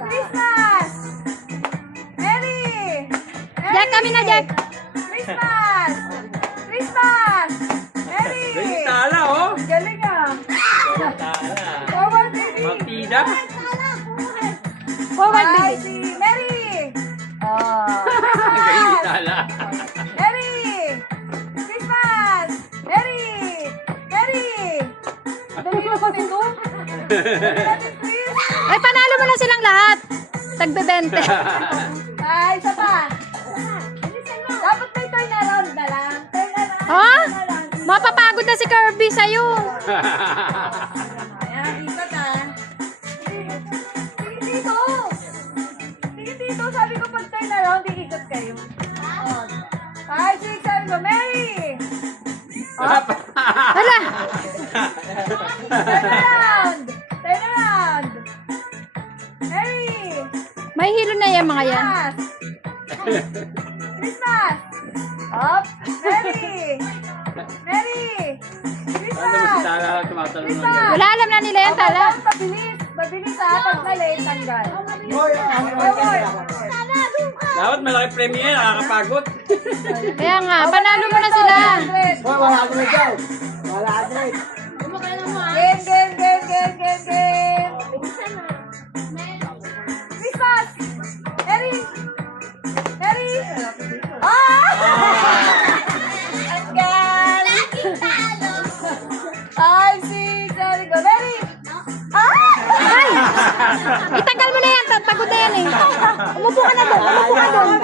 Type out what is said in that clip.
Christmas! Merry! Jack, kami na, Jack. Christmas! Christmas! Merry! Galing tala, oh. Galing ah. Tala. Forward, baby. Magtida. Forward, Hi, baby. si Merry! Oh. Galing tala. Merry! Christmas! Merry! Merry! Dali naman ito. Dali natin, please. Ay, panalo mo na silang lahat. Tagbe-20. Ay, isa pa. Dapat may turn around na lang. Turn around. Ha? Turn around. Mapapagod na si Kirby sa'yo. Ayan, ikot ah. Sige dito. Sige dito. Sabi ko pag turn around, ikot kayo. Oh. 5, 6, 7, go. Mary! Up. Hala. Turn around. Turn around. Mary! May hilo na yan mga yan. Christmas! Christmas! Up! Mary! Mary! Ano mo si Christmas! tala tumatalon nun Christmas! yan? Wala alam na nila yan, tala. Mabilis! Mabilis ha! Pag na-late, tanggal. Forward! Dapat malaki premium yan, nakakapagod. Kaya nga, panalo mo na sila. Game, game, game, game, game, game! Christmas! Mary! Mary! Ah! Tanggal! 5, 6, 7, go! Mary! Ah! Ay! Itagal mo na yan, pagod na yan eh. Umupo ka na doon, umupo ka doon.